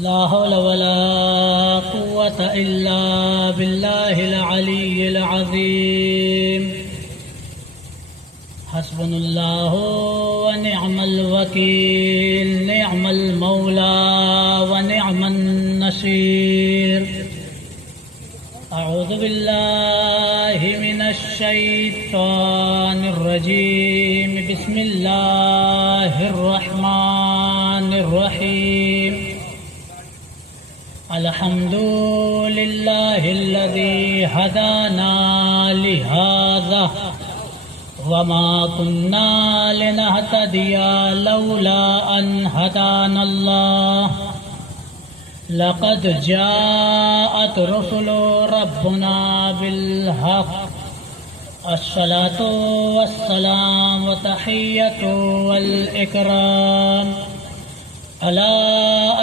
لا حول ولا قوة إلا بالله العلي العظيم حسبنا الله ونعم الوكيل نعم المولى ونعم النصير أعوذ بالله من الشيطان الرجيم بسم الله الرحمن الرحيم الحمد لله الذي هدانا لهذا وما كنا لنهتدي لولا أن هدانا الله لقد جاءت رسل ربنا بالحق الصلاة والسلام وتحية والإكرام على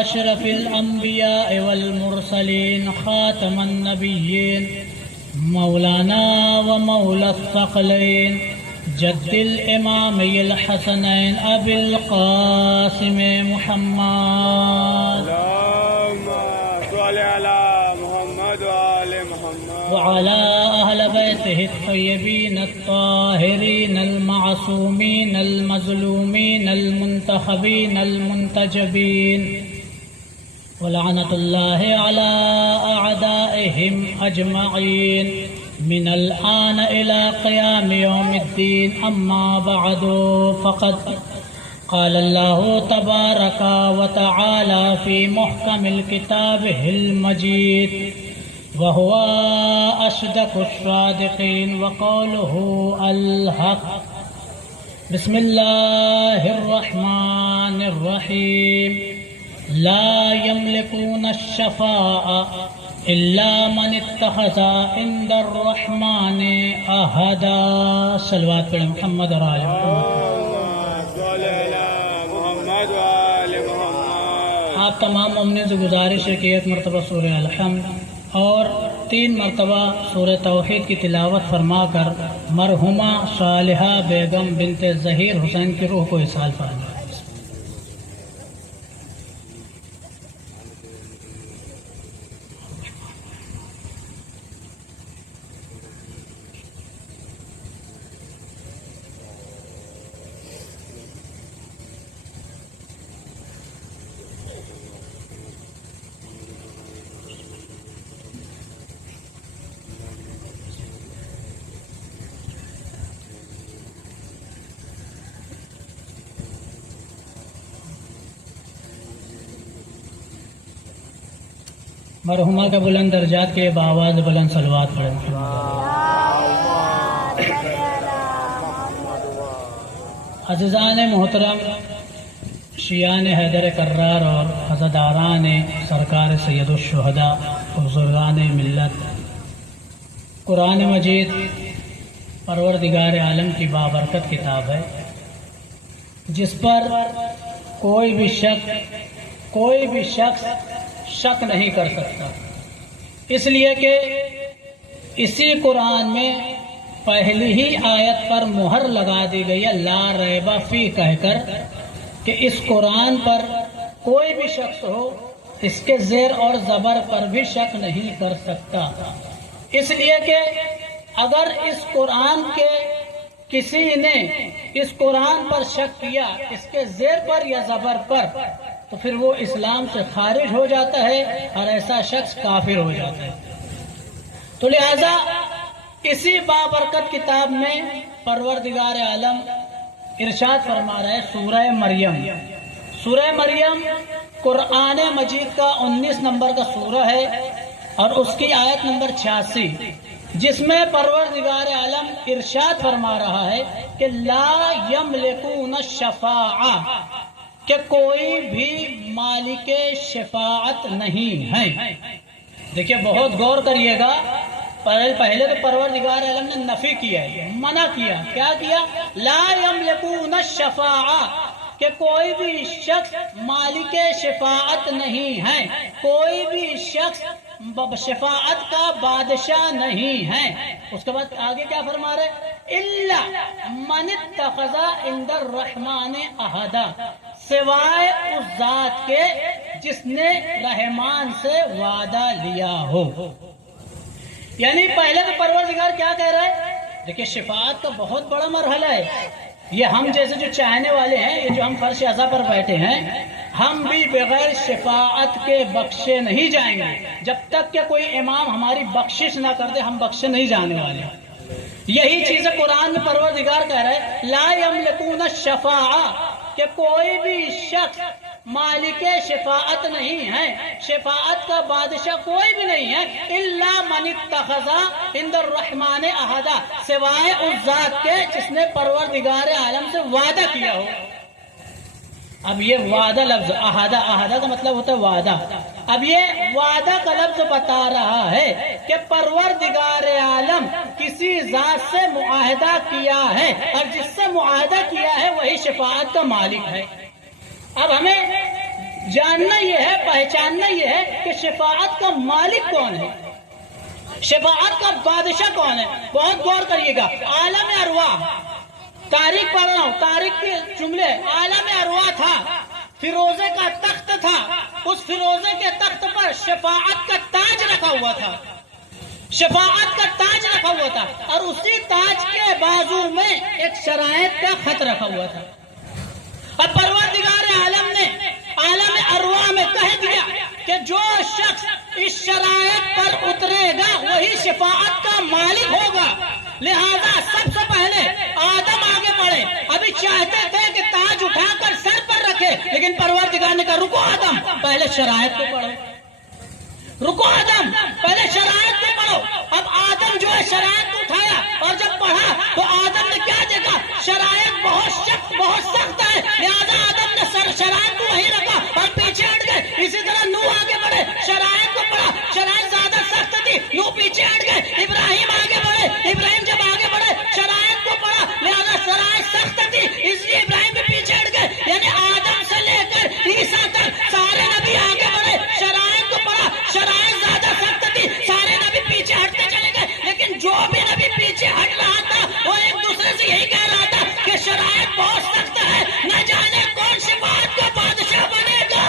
أشرف الأنبياء والمرسلين خاتم النبيين مولانا ومولى الثقلين جد الإمامي الحسنين أبي القاسم محمد اللهم صل على محمد وآل محمد وعلى أهل بيته الطيبين الطاهرين المعصومين المظلومين المنتخبين المنتجبين ولعنة الله على أعدائهم أجمعين من الآن إلى قيام يوم الدين أما بعد فقد قال الله تبارك وتعالى في محكم الكتابه المجيد وهو أصدق الصادقين وقوله الحق بسم الله الرحمن الرحيم لا يملكون الشفاعة إلا من اتخذ عند الرحمن عهدا صلوات پر محمد اور آل محمد صل على محمد وآل محمد۔ آپ تمام مومنین سے گزارش ہے کہ ایک مرتبہ سورہ الحمد اور 3 مرتبہ سورہ توحید کی تلاوت فرما کر مرحومہ صالحہ بیگم بنت ظہیر حسین کی روح کو اصال فرمائیں۔ مرحومہ کے بلند درجات کے باواز بلند صلوات پڑھیں۔ عزیزان محترم، شیعان حیدر کرار اور عزاداران سرکار سید الشہداء بزرگان ملت، قرآن مجید پروردگار عالم کی بابرکت کتاب ہے جس پر کوئی بھی شخص شک نہیں کر سکتا، اس لیے کہ اسی قرآن میں پہلی ہی آیت پر مہر لگا دی گئی ہے لا ریب فی کہہ کر کہ اس قرآن پر کوئی بھی شخص ہو اس کے زیر اور زبر پر بھی شک نہیں کر سکتا، اس لیے کہ اگر اس قرآن کے کسی نے اس قرآن پر شک کیا اس کے زیر پر یا زبر پر تو پھر وہ اسلام سے خارج ہو جاتا ہے اور ایسا شخص کافر ہو جاتا ہے۔ تو لہذا اسی بابرکت کتاب میں پروردگار عالم ارشاد فرما رہا ہے سورہ مریم قرآن مجید کا 19 نمبر کا سورہ ہے اور اس کی آیت نمبر 86 جس میں پروردگار عالم ارشاد فرما رہا ہے کہ لا یملکون الشفاعہ کہ کوئی بھی مالک شفاعت نہیں ہے۔ دیکھیے بہت غور کریے گا، پہلے تو پروردگار عالم نے نفی کیا ہے، منع کیا، کیا کیا؟ لا یملکون الشفاعہ کہ کوئی بھی شخص مالک شفاعت نہیں ہے، کوئی بھی شخص شفاعت کا بادشاہ نہیں ہے۔ اس کے بعد آگے کیا فرما رہے؟ الا من اتخذ عند الرحمن عہدا، سوائے اس ذات کے جس نے رحمان سے وعدہ لیا ہو. یعنی پہلے تو پروردگار کیا کہہ رہا ہے؟ دیکھیں شفاعت کا بہت بڑا مرحلہ ہے. یہ ہم جیسے جو چاہنے والے ہیں، یہ جو ہم فرش عزا پر بیٹھے ہیں، ہم بھی بغیر شفاعت کے بخشے نہیں جائیں گے. جب تک کہ کوئی امام ہماری بخشش نہ کر دے ہم بخشے نہیں جانے والے. یہی چیز قرآن میں پروردگار کہہ رہا ہے لا یملکون الشفاعہ، کہ کوئی بھی شخص مالک شفاعت نہیں ہے، شفاعت کا بادشاہ کوئی بھی نہیں ہے، الا من اتخذ عند الرحمن عہدا، سوائے اس ذات کے جس نے پروردگار عالم سے وعدہ کیا ہو. اب یہ وعدہ لفظ عہدہ کا مطلب ہوتا ہے وعدہ. اب یہ وعدہ کا لفظ بتا رہا ہے کہ پروردگار عالم کسی ذات سے معاہدہ کیا ہے، اور جس سے معاہدہ کیا ہے وہی شفاعت کا مالک ہے. اب ہمیں جاننا یہ ہے، پہچاننا یہ ہے کہ شفاعت کا مالک کون ہے، شفاعت کا بادشاہ کون ہے. بہت غور کریے گا. عالم ارواح، تاریخ پڑھ رہا ہوں، تاریخ کے جملے. عالم ارواح تھا، فیروزے کا تخت تھا، اس فیروزے کے تخت پر شفاعت کا تاج رکھا ہوا تھا، شفاعت کا تاج رکھا ہوا تھا، اور اسی تاج کے بازو میں ایک شرائط کا خط رکھا ہوا تھا. اب پروردگار عالم نے عالم ارواح میں کہہ دیا کہ جو شخص اس شرائط پر اترے گا وہی شفاعت کا مالک ہوگا. لہذا سب سے پہلے آدم آگے بڑھے. ابھی چاہتے تھے کہ تاج اٹھا کر سر پر رکھے، لیکن پروردگار نے کہا رکو آدم، پہلے شرائط کو پڑھو. رکو آدم، پہلے شرائط کو پڑھو. اب آدم جو ہے شرائط کو اٹھایا، اور جب پڑھا تو آدم نے کیا دیکھا؟ شرائط بہت سخت ہے. لہذا آدم نے شرائط کو وہیں رکھا اور پیچھے ہٹ گئے. اسی طرح نوح آگے بڑھے، شرائط کو پڑھا، شرائط زیادہ سخت تھی، نوح پیچھے ہٹ گئے. ابراہیم آگے بڑھے، ابراہیم جب آگے بڑھے شرائط کو پڑھا، لہذا شرائط سخت تھی، اس لیے ابراہیم بھی پیچھے ہٹ گئے. یعنی آدم سے لے کر عیسیٰ تک سارے نبی آگے بڑھے، شرائط کو پڑھا، شرائط زیادہ سخت تھی، سارے نبی پیچھے ہٹتے چلے گئے. لیکن جو بھی نبی پیچھے ہٹ رہا تھا وہ ایک دوسرے سے یہی کہہ رہا تھا کہ شرائط بہت سخت ہے، نہ جانے کون شفاعت کا بادشاہ بنے گا،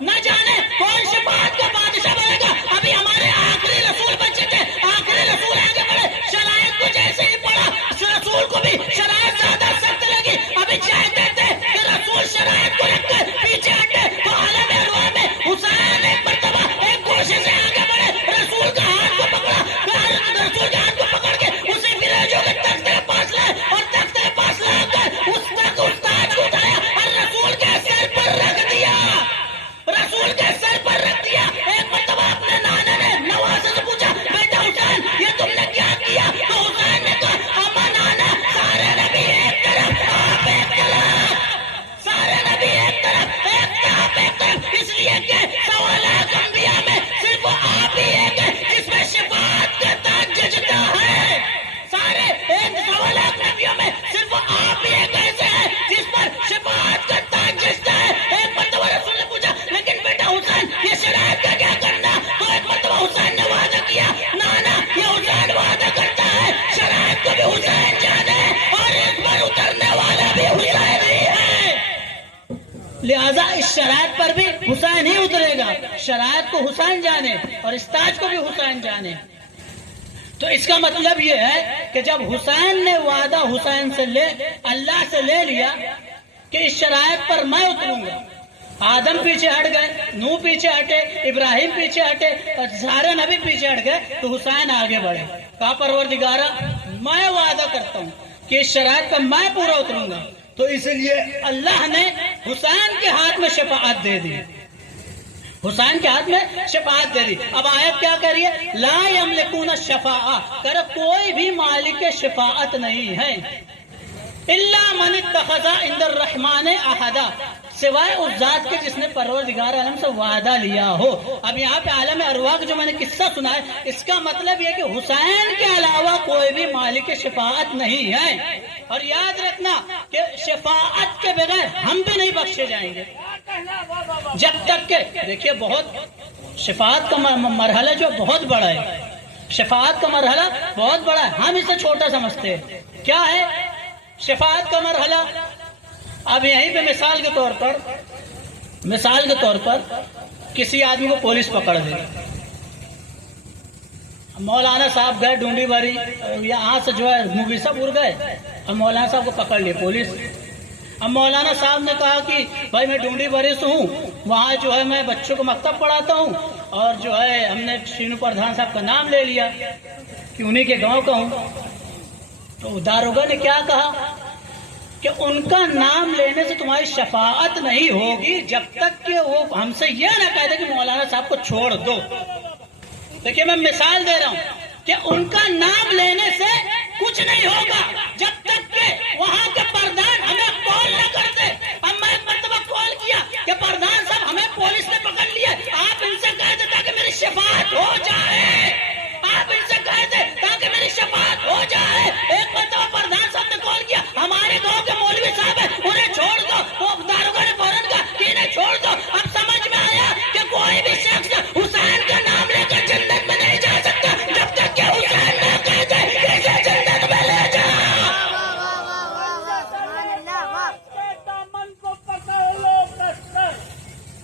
نہ جانے کون شفاعت کا بادشاہ بنے گا. ابھی ہمارے آخری رسول بچے تھے، آخری رسول آگے بڑھے، شرائط کو جیسے ہی پڑھا رسول کو بھی شرائط زیادہ سخت لگی. ابھی چاہتے تھے کہ رسول شرائط کو رکھ کر پیچھے ہٹے، تو عالم ارواح میں حسین ایک مرتبہ ایک گوشے سے آگے بڑھے، رسول کا ہاتھ کو پکڑا، رسول کے ہاتھ کو پکڑ کے اسی فریجوں کے تخت کے پاس لائے، اور تخت کے پاس لا کر اس تاج کو اٹھایا اور رسول کے سر پر رکھ دیا، رسول کے سر پر رکھ دیا. ایک مرتبہ اپنے نانا نے نواسے سے پوچھا بیٹا حسین یہ تم نے کیا کیا؟ تو حسین نے کہا اما نانا سارے نبی ایک طرف آپ ایک طرف، سارے نبی ایک طرف، ایک طرف، اس لیے کہ سوالات انبیاء میں صرف آپ ہی ایک ہے جس میں شفاعت کا تاج جچتا ہے. سارے ایک سوالات نبیوں میں صرف آپ ہی ایک ایسے ہیں جس پر شفاعت کا تاج جچتا ہے. ایک مرتبہ رسول نے پوچھا لیکن بیٹا حسین یہ شرائط کا کیا کرنا؟ تو ایک مرتبہ حسین نے وعدہ کیا نانا یہ حسین وعدہ کرتا ہے شرائط کو بھی حسین جانے اور اس پر اترنے والا بھی حسین ہی ہے. لہذا اس شرائط پر بھی حسین ہی اترے گا، شرائط کو حسین جانے اور اس تاج کو بھی حسین جانے. تو اس کا مطلب یہ ہے کہ جب حسین نے وعدہ حسین سے اللہ سے لے لیا کہ اس شرائط پر میں اتروں گا، آدم پیچھے ہٹ گئے، نوح پیچھے ہٹے، ابراہیم پیچھے ہٹے، اور سارے نبی پیچھے ہٹ گئے، تو حسین آگے بڑھے. کہا پروردگارا میں وعدہ کرتا ہوں کہ اس شرائط پر میں پورا اتروں گا. تو اس لیے اللہ نے حسین کے ہاتھ میں شفاعت دے دی، حسین کے ہاتھ میں شفاعت دے دی. اب آیت کیا کہہ رہی ہے؟ لا یملکون الشفاعہ، کوئی بھی مالک شفاعت نہیں ہے، الا من اتخذ عند الرحمن عہدا، سوائے اس ذات کے جس نے پروردگار عالم سے وعدہ لیا ہو. اب یہاں پہ عالم ارواح کا جو میں نے قصہ سنا ہے اس کا مطلب یہ کہ حسین کے علاوہ کوئی بھی مالک شفاعت نہیں ہے. اور یاد رکھنا کہ شفاعت کے بغیر ہم بھی نہیں بخشے جائیں گے جب تک کہ دیکھیے بہت شفاعت کا مرحلہ جو بہت بڑا ہے، شفاعت کا مرحلہ بہت بڑا ہے، ہم اسے چھوٹا سمجھتے ہیں. کیا ہے شفاعت کا مرحلہ؟ اب یہیں پہ مثال کے طور پر مثال کے طور پر کسی آدمی کو پولیس پکڑ دے، مولانا صاحب گئے ڈونڈی باری، یہاں سے جو ہے مغیثہ پور گئے اور مولانا صاحب کو پکڑ لیے پولیس۔ اب مولانا صاحب نے کہا کہ بھائی میں ڈونڈی بری سے ہوں، وہاں جو ہے میں بچوں کو مکتب پڑھاتا ہوں، اور جو ہے ہم نے شینو پردھان صاحب کا نام لے لیا کہ انہی کے گاؤں کا ہوں۔ تو داروغہ نے کیا کہا کہ ان کا نام لینے سے تمہاری شفاعت نہیں ہوگی جب تک کہ وہ ہم سے یہ نہ کہہ دے کہ مولانا صاحب کو چھوڑ دو۔ دیکھیے میں مثال دے رہا ہوں کہ ان کا نام لینے سے کچھ نہیں ہوگا جب تک کہ وہاں کے پردھان ہمیں کال نہ کرتے۔ اب میں ایک مرتبہ کال کیا کہ پردھان صاحب ہمیں پولیس نے پکڑ لیا، آپ ان سے کہہ دیں تاکہ میری شفاعت ہو جائے، آپ ان سے کہہ دیں تاکہ میری شفاعت ہو جائے۔ ایک مرتبہ پردھان صاحب نے کال کیا، ہمارے گاؤں کے مولوی صاحب ہیں انہیں چھوڑ دو، وہ داروغہ نے فوراً کہا کہ انہیں چھوڑ دو۔ اب سمجھ میں آیا کہ کوئی بھی شخص حسین کا نام لے کر جنت میں نہیں جا سکتا جب تک کہ حسین نہ کہہ دے کہ اسے جنت میں لے جا۔ دامن کو پکڑ لو کسر،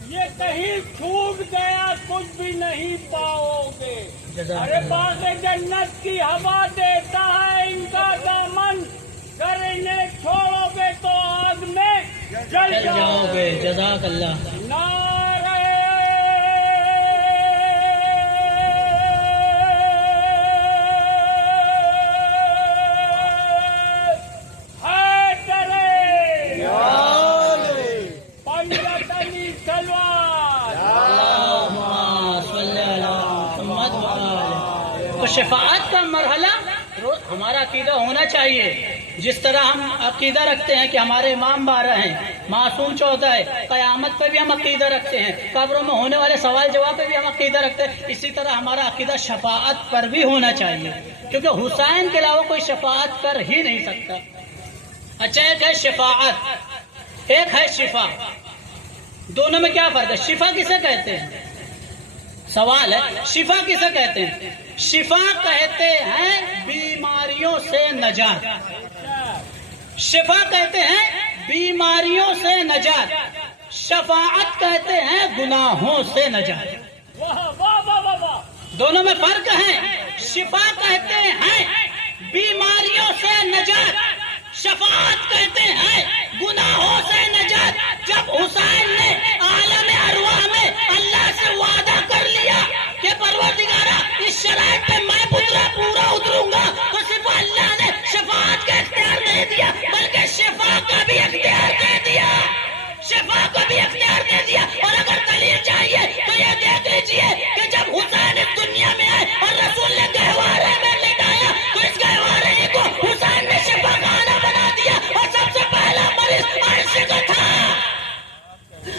یہ کہیں چھوٹ گیا کچھ بھی نہیں پاؤ گے۔ ارے باغ جنت کی ہوا دیتا ہے ان کا دامن، گر انہیں چھوڑو گے تو آگ میں جل جاؤ گے۔ جزاک اللہ۔ نعرہ حیدر، پنجت علی تلوار۔ تو شفاعت کا مرحلہ ہمارا عقیدہ ہونا چاہیے، جس طرح ہم عقیدہ رکھتے ہیں کہ ہمارے امام 12 ہیں، معصوم 14 ہے، قیامت پہ بھی ہم عقیدہ رکھتے ہیں، قبروں میں ہونے والے سوال جواب پہ بھی ہم عقیدہ رکھتے ہیں، اسی طرح ہمارا عقیدہ شفاعت پر بھی ہونا چاہیے، کیونکہ حسین کے علاوہ کوئی شفاعت کر ہی نہیں سکتا۔ اچھا، ایک ہے شفاعت، ایک ہے شفا، دونوں میں کیا فرق ہے؟ شفا کسے کہتے ہیں؟ سوال ہے، شفا کسے کہتے ہیں؟ شفا کہتے ہیں بیماریوں سے نجات، شفا کہتے ہیں بیماریوں سے نجات، شفاعت کہتے ہیں گناہوں سے نجات۔ دونوں میں فرق ہے۔ شفا کہتے ہیں بیماریوں سے نجات، شفاعت کہتے ہیں گناہوں سے نجات۔ جب حسین نے عالم ارواح میں اللہ سے وعدہ کر لیا کہ پروردگارا اس شرائط پہ میں پورا اتروں گا، تو صرف اللہ نے شفاعت کا اختیار نہیں دیا بلکہ شفا کا بھی اختیار دے دیا، شفا کو بھی اختیار دے دیا۔ اور اگر دلیل چاہیے تو یہ دیکھ لیجیے کہ جب حسین اس دنیا میں آئے اور رسول نے گہوارے میں لٹایا تو اس گہوارے ہی کو حسین نے شفا خانہ بنا دیا، اور سب سے پہلا مریض عرش کا تھا،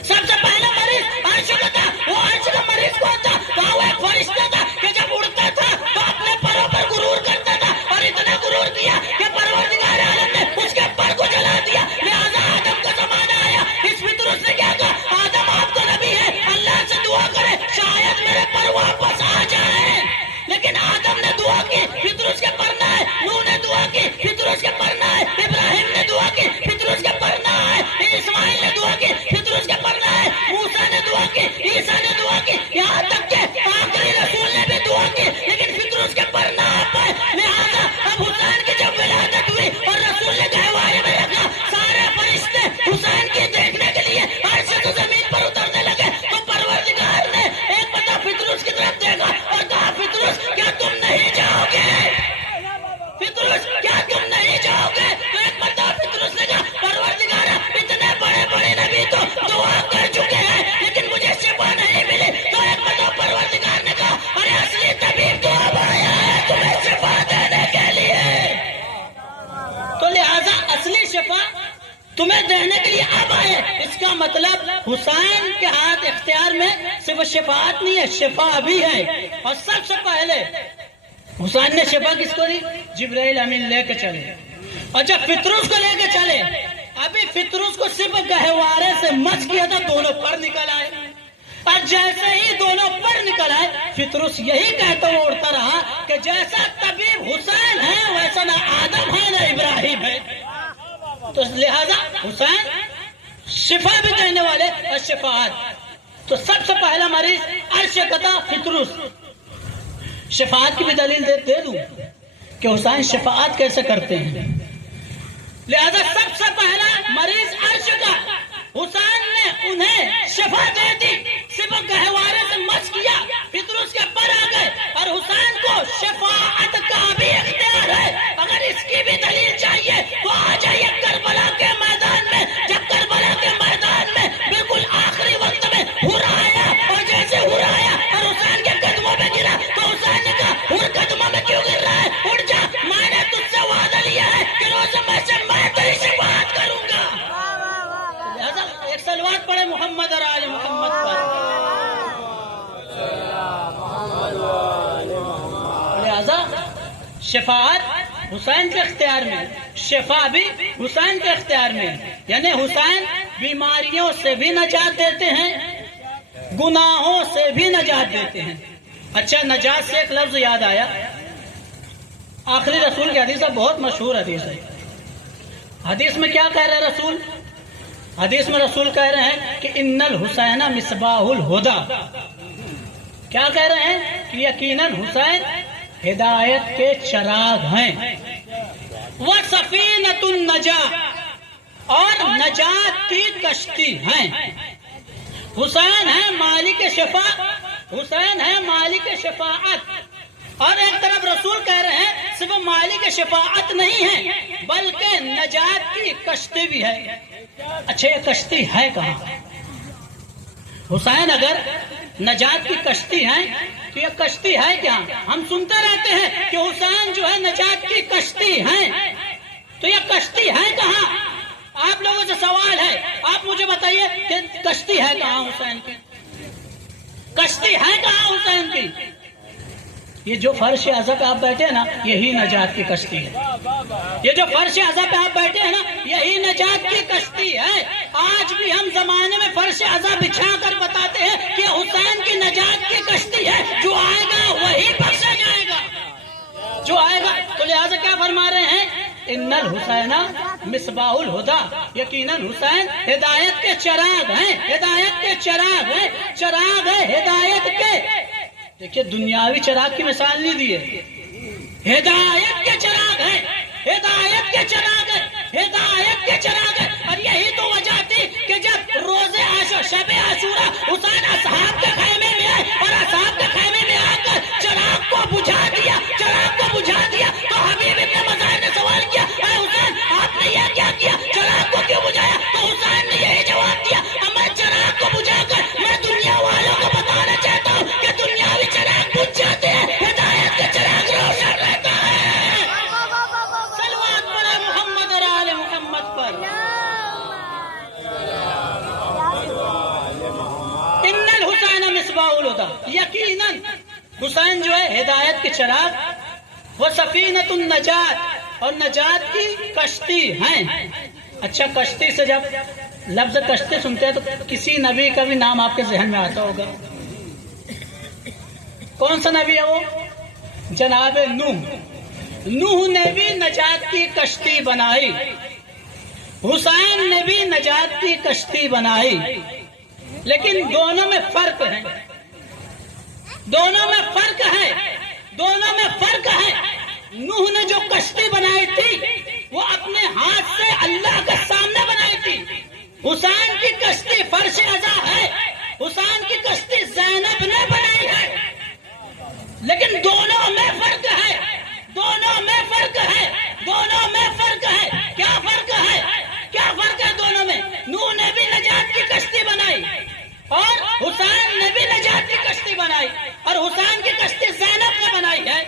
سب سے پہلا مریض عرش کا تھا۔ وہ عرش کا مریض کون تھا؟ وہ ایک فرشتہ تھا کہ جب اڑتا تھا تو اپنے پروں پر غرور کرتا تھا، اور اتنا غرور کیا کہ پروردگار عالم نے اس کے پر کو جلا دیا۔ لہذا آدم کا زمانہ آیا، اس فطرت نے کیا کہا؟ آدم آپ تو نبی ہے، اللہ سے دعا کرے شاید میرے پر واپس آ جائے۔ لیکن آدم نے دعا کی، فطرت کے پر نہ ہے، نوح نے دعا کی، فطرت کے پر نہ ہے، ابراہیم نے دعا کی، فطرت کے پر نہ ہے، اسماعیل نے دعا کی، فطرت کے پر نہ ہے، موسیٰ نے دعا کی، عیسیٰ نے دعا کی، یہاں تک کہ آخری رسول نے بھی دعا کی، لیکن فطرت کے پر نہ آ پائے۔ لہٰذا اب حسین کی جب ولادت ہوئی اور رسول نے گہوارے میں رکھا، سارے فرشتے حسین کی دیکھنے کے لیے عرش سے زمین پر اترنے لگے، تو پروردگار نے ایک پتا فطرت کی طرف دیکھا اور کہا فطرت کیا تم نہیں جاؤ گے؟ فطرت کیا تم نہیں جاؤ گے؟ تو ایک مرتبہ فطرت نے کہا پروردگار اتنے بڑے نبی تو دعا کر چکے ہیں لیکن مجھے شفا نہیں ملی۔ تو ایک مرتبہ پروردگار نے کہا ارے اصلی طبیب تو اب آیا ہے تمہیں شفا دینے کے لیے، تو لہذا اصلی شفا تمہیں دینے کے لیے اب آئے۔ اس کا مطلب حسین کے ہاتھ اختیار میں صرف شفاعت نہیں ہے، شفا بھی ہے۔ اور سب سے پہلے حسین نے شفا کس کو دی؟ جبرائیل امین لے کے چلے، اور جب فطرس کو لے کے چلے، ابھی فطرس کو صرف گہوارے سے مس کیا تھا، دونوں پر نکل آئے، اور جیسے ہی دونوں پر نکل آئے فطرس یہی کہتا ہوا اڑتا رہا کہ جیسا طبیب حسین ہے ویسا نہ آدم ہے نہ ابراہیم ہے۔ تو لہذا حسین شفا بھی دینے والے اور شفاعت. تو سب سے پہلا مریض عرش قطع فطروس. شفاعت کی بھی دلیل دے دوں کہ حسین شفاعت کیسے کرتے ہیں. لہذا سب سے پہلا مریض عرش کا حسین نے انہیں شفا دے دی. صرف گہوارے سے مس کیا, فطروس کے پر آ گئے, اور حسین کو شفاعت کا بھی اختیار ہے. اگر اس کی بھی دلیل چاہیے تو آ جائیے کربلا کے میدان میں. جب کربلا کے میدان میں بالکل آخری وقت میں ہورا آیا, اور جیسے ہورا آیا اور حسین کے قدموں میں گرا تو حسین نے کہا ہور قدموں میں کیوں گر رہا ہے, اٹھ جا, میں نے تجھ سے وعدہ لیا ہے کہ روز میں سے میں تیری شفاعت کروں گا. لہذا ایک صلوات پڑھے محمد اور آل محمد پر. لہذا شفاعت حسین کے اختیار میں, شفا بھی حسین کے اختیار میں. یعنی حسین بیماریوں سے بھی نجات دیتے ہیں, گناہوں سے بھی نجات دیتے ہیں. اچھا, نجات سے ایک لفظ یاد آیا, آخری رسول کی حدیث ہے, بہت مشہور حدیث ہے. حدیث میں کیا کہہ رہے رسول؟ حدیث میں رسول کہہ رہے ہیں کہ ان الحسین مصباح الہدی. کیا کہہ رہے ہیں؟ کہ یقیناً حسین ہدایت کے چراغ ہیں. وَسَفِينَةُ النَّجَاةِ, اور نجات کی کشتی ہیں. حسین ہے مالک شفا, حسین ہے مالک شفاعت. اور ایک طرف رسول کہہ رہے ہیں صرف مالک شفاعت نہیں ہے بلکہ نجات کی کشتی بھی ہے. اچھا, یہ کشتی ہے کہاں؟ حسین اگر نجات کی کشتی ہے تو یہ کشتی ہے کیا؟ ہم سنتے رہتے ہیں کہ حسین جو ہے نجات کی کشتی ہے, تو یہ کشتی ہے کہاں؟ آپ لوگوں سے سوال ہے, آپ مجھے بتائیے کہ کشتی ہے کہاں حسین کی؟ کشتی ہے کہاں حسین کی؟ یہ جو فرش اعظم پہ آپ بیٹھے ہیں نا, یہی نجات کی کشتی ہے. یہ جو فرش اعظم پہ آپ بیٹھے ہیں نا, یہی نجات کی کشتی ہے. آج بھی ہم زمانے میں فرش اعظم بچھا کر بتاتے ہیں کہ حسین کی نجات کی کشتی ہے, جو آئے گا وہی بخشا جائے گا, جو آئے گا. تو لہٰذا کیا فرما رہے ہیں؟ ان الحسین مصباح الہدی, یقیناً حسین ہدایت کے چراغ ہیں, ہدایت کے چراغ ہیں, چراغ ہے ہدایت کے. دیکھیے, دنیاوی چراغ کی مثال نہیں دی ہے, ہدایت کے چراغ ہے, ہدایت کے چراغ ہے, ہدایت کے چراغ ہے. اور یہی تو وجہ تھی کہ جب روزے شب عاشورہ حسین اصحاب کے خیمے میں آئے اور اصحاب کے خیمے میں آ کر چراغ کو بجھا دیا, چراغ کو بجھا دیا, تو حبیب ابن مظاہر نے سوال کیا, اے حسین آپ نے یہ کیا کیا, چراغ کو کیوں بجھایا؟ تو حسین نے یہی جواب دیا, میں چراغ کو بجھا کر میں دنیا والوں کو بتانا چاہتا ہوں کہ دنیاوی چراغ بجھ جاتے ہیں, ہدایت کے چراغ روشن رہتا ہے. صلوات پڑھے محمد اور آل محمد پر. ان الحسین مصباح الہدی, یقیناً حسین جو ہے ہدایت کے چراغ, وہ سفینۃ النجات, اور نجات کی کشتی ہیں. اچھا, کشتی سے جب لفظ کشتی سنتے ہیں تو کسی نبی کا بھی نام آپ کے ذہن میں آتا ہوگا. کون سا نبی ہے وہ؟ جناب نوح. نوح نے بھی نجات کی کشتی بنائی, حسین نے بھی نجات کی کشتی بنائی, لیکن دونوں میں فرق ہے, دونوں میں فرق ہے, دونوں میں فرق ہے. نوح نے جو کشتی بنائی تھی وہ اپنے ہاتھ سے اللہ کے سامنے بنائی تھی. حسین کی کشتی فرش عزا ہے, حسین کی کشتی زینب نے بنائی ہے. لیکن دونوں میں فرق ہے, دونوں میں فرق ہے, دونوں میں فرق ہے. کیا فرق ہے؟ کیا فرق ہے دونوں میں؟ نوح نے بھی نجات کی کشتی بنائی اور حسین نے بھی نجات کی کشتی بنائی, اور حسین کی کشتی زینب نے بنائی ہے.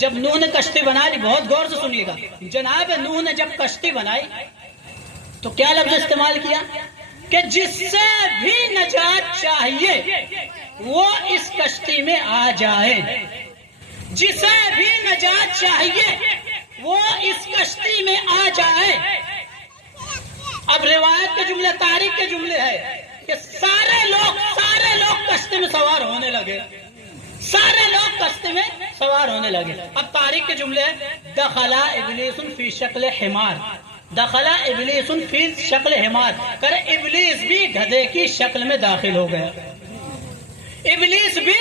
جب نوح نے کشتی بنا لی, بہت غور سے سنیے گا, جناب نوح نے جب کشتی بنائی تو کیا لفظ استعمال کیا کہ جس سے بھی نجات چاہیے وہ اس کشتی میں آ جائے, جسے بھی نجات چاہیے وہ اس کشتی میں آ جائے. اب روایت کے جملے, تاریخ کے جملے ہے کہ سارے لوگ کشتی میں سوار ہونے لگے, سارے لوگ کشتی میں سوار ہونے لگے. اب تاریخ کے جملے ہے, دخلا ابلیس فی شکل حمار, دخل ابلیس فی شکل حمار، کرے ابلیس بھی گدھے کی شکل میں داخل ہو گیا، ابلیس بھی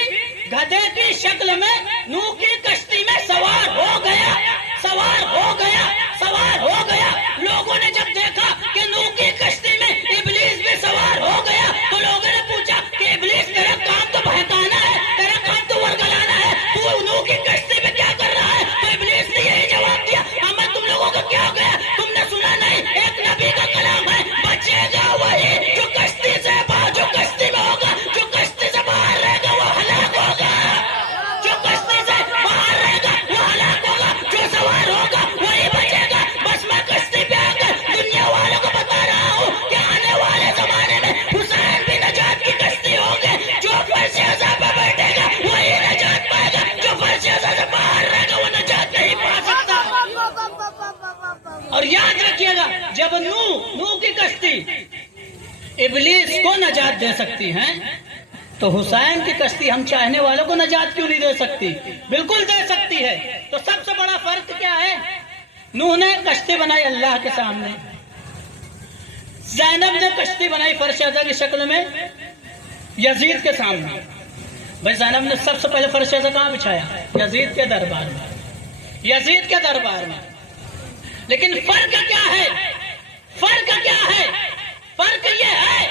گدھے کی شکل میں نوح کی کشتی میں سوار ہو گیا، سوار ہو گیا، سوار ہو گیا۔ لوگوں نے جب دیکھا کہ نوح کی کشتی میں ابلیس بھی سوار ہو گیا تو لوگوں نے پوچھا کہ ابلیس تیرا کام تو بہکانا ہے، تیرا کام تو ورگلانا ہے، تو نوح کی کشتی میں کیا کر رہا ہے؟ تو ابلیس نے یہی جواب دیا، اما تم لوگوں کو کیا ہو گیا؟ تم نے سنا نہیں ایک نبی کا کلام ہے، بچے گا وہی جو کشتی سے باہر، جو کشتی میں ہوگا، جو کشتی سے باہر رہے گا وہ ہلاک ہوگا، جو کشتی سے باہر رہے گا وہ ہلاک ہوگا، جو سوار ہوگا وہی بچے گا۔ بس میں کشتی پہ آ کر دنیا والوں کو بتا رہا ہوں کہ آنے والے زمانے میں حسین بھی نجات کی کشتی ہوگی، جو فرش عزا پہ بیٹھے گا وہی نجات پائے گا، جو فرش عزا سے باہر رہے گا وہ نجات نہیں پا سکتا۔ اور یاد رکھیے گا جب نوح کی کشتی ابلیس کو نجات دے سکتی ہیں تو حسین کی کشتی ہم چاہنے والوں کو نجات کیوں نہیں دے سکتی؟ بالکل دے سکتی ہے۔ تو سب سے بڑا فرق کیا ہے؟ نوح نے کشتی بنائی اللہ کے سامنے، زینب نے کشتی بنائی فرش عزا کی شکل میں یزید کے سامنے۔ بھائی زینب نے سب سے پہلے فرش عزا کہاں بچھایا؟ یزید کے دربار میں، یزید کے دربار میں۔ لیکن فرق کیا ہے؟ فرق کیا ہے؟ فرق یہ ہے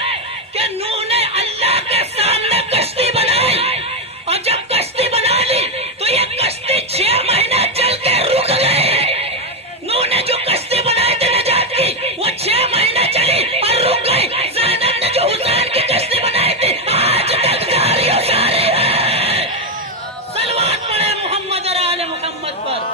کہ نوح نے اللہ کے سامنے کشتی بنائی، اور جب کشتی بنا لی تو یہ کشتی 6 مہینے چل کے رک گئی۔ نوح نے جو کشتی بنائی تھی نجات کی وہ 6 مہینے چلی اور رک گئی۔ زینب نے جو حسین کی کشتی بنائی تھی آج تک جاری و ساری ہے۔ صلوات پڑھے محمد اور آل محمد پر۔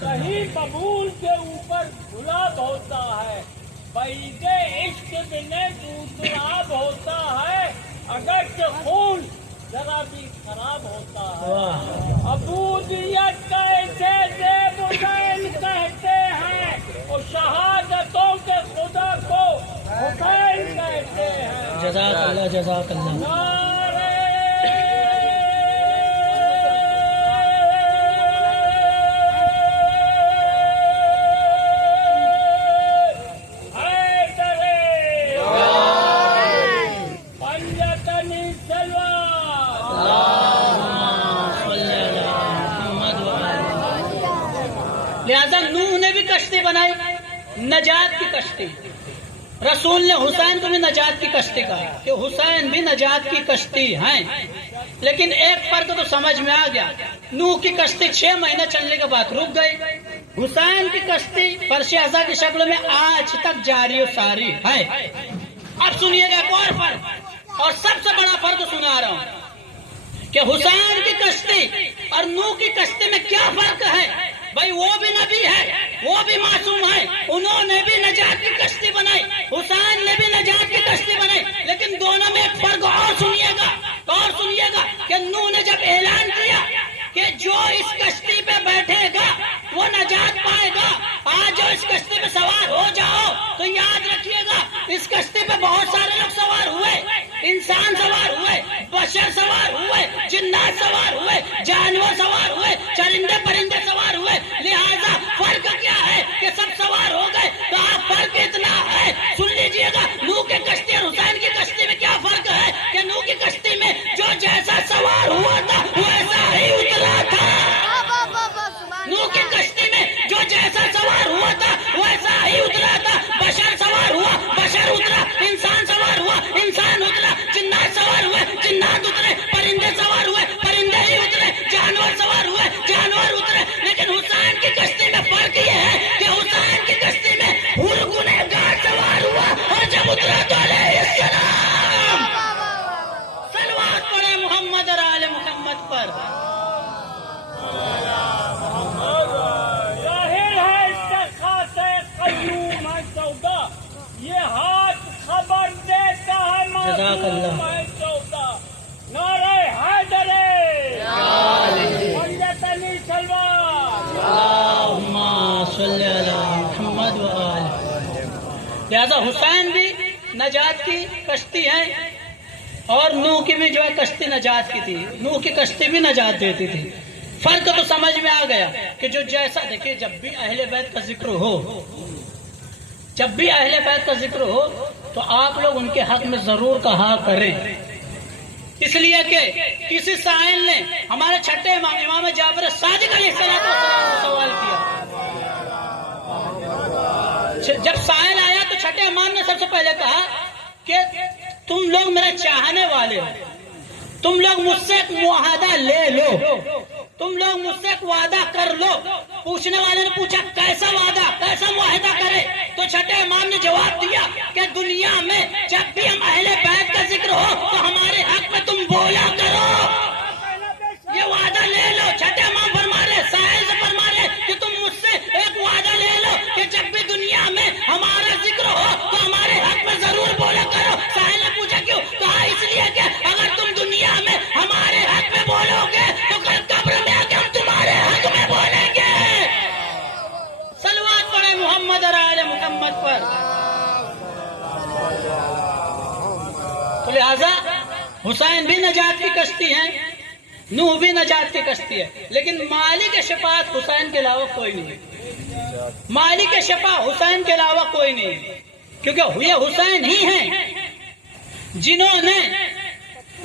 کہیں قبول کے اوپر گلاب ہوتا ہے، بعید عشق میں دوسراب ہوتا ہے، اگرچہ خون ذرا بھی خراب ہوتا ہے۔ عبودیت کا اسے زیب حسین کہتے ہیں، اور شہادتوں کے خدا کو حسین کہتے ہیں۔ جزاک اللہ، جزاک اللہ۔ لہذا نوح نے بھی کشتی بنائی، نجات کی کشتی۔ رسول نے حسین کو بھی نجات کی کشتی کہا کہ حسین بھی نجات کی کشتی ہیں۔ لیکن ایک فرق تو سمجھ میں آ گیا، نوح کی کشتی 6 مہینے چلنے کے بعد رک گئی، حسین کی کشتی فرش عزا کی شکل میں آج تک جاری و ساری ہے۔ اب سنیے گا ایک اور فرق، اور سب سے بڑا فرق سنا رہا ہوں کہ حسین کی کشتی اور نوح کی کشتی میں کیا فرق ہے۔ بھائی وہ بھی نبی ہے، وہ بھی معصوم ہے، انہوں نے بھی نجات کی کشتی بنائی، حسین نے بھی نجات کی کشتی بنائی، لیکن دونوں میں ایک فرق اور سنیے گا، اور سنیے گا کہ نوح نے جب اعلان کیا کہ جو اس کشتی پہ بیٹھے گا وہ نجات پائے گا، آج جو اس کشتی پہ سوار ہو جاؤ، تو یاد رکھیے گا اس کشتی پہ بہت سارے لوگ سوار ہوئے، انسان سوار ہوئے، بشر سوار ہوئے، جنات سوار ہوئے، جانور سوار ہوئے، چرندے پرندے سوار ہوئے۔ لہذا فرق کیا ہے کہ سب سوار ہو گئے، تو آپ فرق اتنا ہے، سن لیجئے گا نوح کی کشتی اور حسین کی کشتی میں کیا فرق ہے کہ نوح کی کشتی میں جو جیسا سوار ہوا تھا ویسا ہی اترا تھا، نوح کی کشتی میں جو جیسا سوار ہوا تھا ویسا ہی اترا تھا، بشر سوار ہوا بشر اترا، انسان سوار ہوا انسان اترا، جنات سوار ہوئے جنات اترے، پرندے سوار ہوئے پرندے ہی اترے، جانور سوار ہوئے جانور اترے۔ لیکن حسین کی کشتی میں فرق یہ ہے کہ حسین کی کشتی میں ہر گنہگار سوار ہوا، اور جب اترا تو علیہ السلام۔ صلوات پڑھے محمد اور آل محمد پر۔ ظاہر ہے اس سے خاص قیوم ہے سودا، یہ ہاتھ خبر دیتا ہے معصوم ہے سودا۔ نعرہ حیدرے پنجتنی سلوات، اللہم صلی علی محمد و آل۔ لہذا حسین بھی نجات کی کشتی ہے، اور نوح کی بھی جو ہے کشتی نجات کی تھی، نوح کی کشتی بھی نجات دیتی تھی۔ فرق تو سمجھ میں آ گیا کہ جو جیسا دیکھیے، جب بھی اہل بیت کا ذکر ہو، جب بھی اہل بیت کا ذکر ہو تو آپ لوگ ان کے حق میں ضرور کہا کریں، اس لیے کہ کسی سائل نے ہمارے چھٹے امام امام جعفر صادق علیہ السلام کو سوال کیا۔ جب سائل آیا تو چھٹے امام نے سب سے پہلے کہا کہ تم لوگ میرے چاہنے والے ہو، تم لوگ مجھ سے ایک معاہدہ لے لو، تم لوگ مجھ سے ایک وعدہ کر لو۔ پوچھنے والے نے پوچھا کیسا وعدہ، کیسا معاہدہ کرے؟ تو چھٹے امام نے جواب دیا کہ دنیا میں جب بھی ہم اہل بیت کا ذکر ہو تو ہمارے حق میں تم بولا کرو، یہ وعدہ لے لو۔ چھٹے امام فرما رہے، سائل سے فرما رہے کہ تم مجھ سے ایک وعدہ لے لو کہ جب بھی دنیا میں ہمارا ذکر ہو تو ہمارے حق میں ضرور بولا کرو۔ سائل نے پوچھا کیوں؟ کہا اس لیے کہ اگر تم دنیا میں ہمارے حق میں بولو گے تو کل قبر میں آ کے ہم تمہارے حق میں بولیں گے۔ صلوات پڑھیں محمد اور آل محمد پر۔ تو لہذا حسین بھی نجات کی کشتی ہیں، نوح بھی نجات کی کشتی ہے، لیکن مالک شفاعت حسین کے علاوہ کوئی نہیں، مالک شفاعت حسین کے علاوہ کوئی نہیں، کیونکہ یہ حسین ہی ہیں جنہوں نے،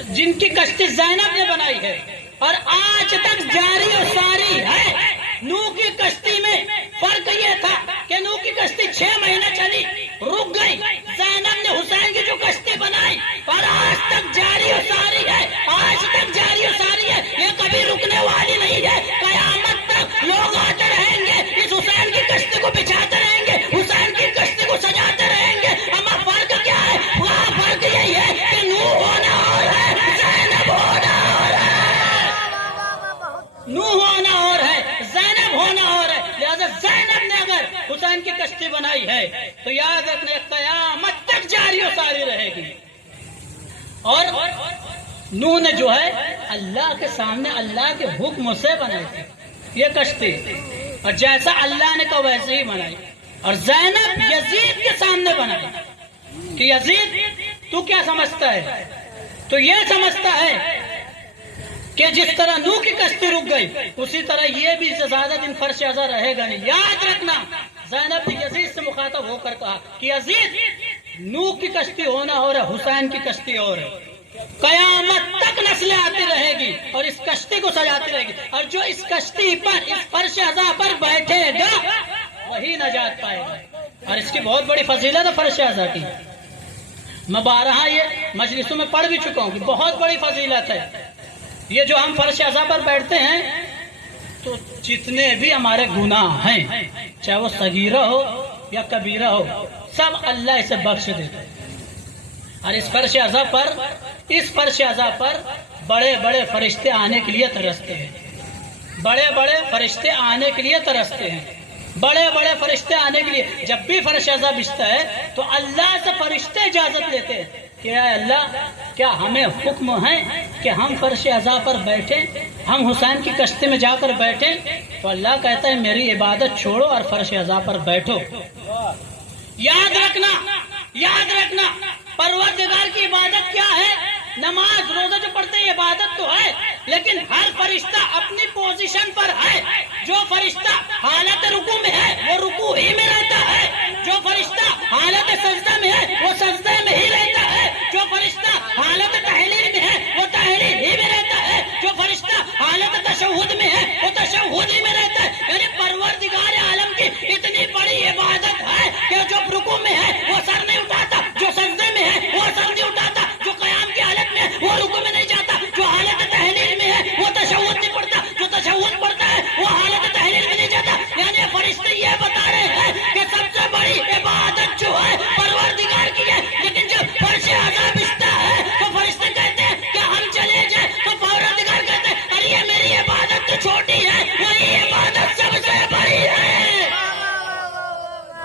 جن کی کشتی زینب نے بنائی ہے اور آج تک جاری اور ساری ہے۔ نوح کی کشتی میں فرق یہ تھا کہ نوح کی کشتی 6 مہینے چلی، رک گئی، زینب نے حسین کی جو کشتی بنائی اور آج تک جاری اور ساری ہے، آج تک جاری اور ساری ہے، یہ کبھی رکنے والی نہیں ہے۔ قیامت تک لوگ آتے رہیں گے، اس حسین کی کشتی کو بچھاتے رہیں گے، حسین کی کشتی کو سجاتے رہیں گے۔ اما فرق کیا ہے؟ وہاں فرق یہی ہے کہ نوح ہونا اور ہے، زینب ہونا اور ہے، نوح ہونا اور ہے، زینب ہونا اور ہے۔ لہذا زینب نے اگر حسین کی کشتی بنائی ہے تو یاد رکھنے قیامت تک جاری و ساری رہے گی۔ اور نوح نے جو ہے اللہ کے سامنے اللہ کے حکم سے بنائی تھی یہ کشتی، اور جیسا اللہ نے کہا ویسے ہی بنائی۔ اور زینب یزید کے سامنے بنائی کہ یزید تو کیا سمجھتا ہے؟ تو یہ سمجھتا ہے کہ جس طرح نوح کی کشتی رک گئی اسی طرح یہ بھی زیادہ دن فرش ازا رہے گا نہیں۔ یاد رکھنا، زینب نے یزید سے مخاطب ہو کر کہا کہ یزید نوح کی کشتی ہونا اور ہے، حسین کی کشتی اور ہے، قیامت تک نسلیں آتی رہے گی اور اس کشتی کو سجاتی رہے گی، اور جو اس کشتی پر، اس فرش ازا پر بیٹھے گا وہی نجات پائے گا۔ اور اس کی بہت بڑی فضیلت ہے فرش ازا کی، میں بارہا یہ مجلسوں میں پڑھ بھی چکا ہوں کہ بہت بڑی فضیلت ہے۔ یہ جو ہم فرش ازا پر بیٹھتے ہیں تو جتنے بھی ہمارے گناہ ہیں، چاہے وہ صغیرہ ہو یا کبیرہ ہو، سب اللہ اسے بخش دیتا ہے۔ اور اس فرش ازا پر، اس فرش ازا پر بڑے بڑے فرشتے آنے کے لیے ترستے ہیں، بڑے بڑے فرشتے آنے کے لیے ترستے ہیں، بڑے بڑے فرشتے آنے کے لیے۔ جب بھی فرش ازا بچتا ہے تو اللہ سے فرشتے اجازت لیتے ہیں کہ اے اللہ، کیا ہمیں حکم ہے کہ ہم فرش ازا پر بیٹھیں، ہم حسین کی کشتی میں جا کر بیٹھیں؟ تو اللہ کہتا ہے میری عبادت چھوڑو اور فرش ازا پر بیٹھو۔ یاد رکھنا، یاد رکھنا، پروردگار کی عبادت کیا ہے؟ نماز روزہ جو پڑھتے ہیں عبادت تو ہے، لیکن ہر فرشتہ اپنی پوزیشن پر ہے۔ جو فرشتہ حالت رکوع میں ہے وہ رکوع ہی میں رہتا ہے، جو فرشتہ حالت سجدہ میں ہے وہ سجدے میں ہی رہتا ہے، جو فرشتہ حالت تحلیل میں ہے وہ تحلیل ہی میں رہتا ہے، جو فرشتہ حالت تشہد میں ہے وہ تشہد ہی میں رہتا ہے۔ یعنی پروردگار عالم کی اتنی بڑی عبادت ہے کہ جو رکوع میں ہے وہ سر نہیں اٹھاتا، جو سجدے میں ہے وہ سر نہیں اٹھاتا، جو قیام کی حالت میں وہ رکوع میں نہیں جاتا، جو حالت تحلیل میں ہے وہ تشہد نہیں پڑھتا، جو تشہد پڑھتا ہے وہ حالت تحلیل میں نہیں جاتا۔ یعنی فرشتے یہ بتا رہے ہیں کہ سب سے بڑی عبادت جو ہے پروردگار کی ہے، لیکن جب فرش ازا بچتا ہے تو فرشتے کہتے ہیں کہ ہم چلے جائیں، تو پروردگار کہتے ہیں ارے یہ میری عبادت تو چھوٹی ہے، وہی عبادت سب سے بڑی ہے۔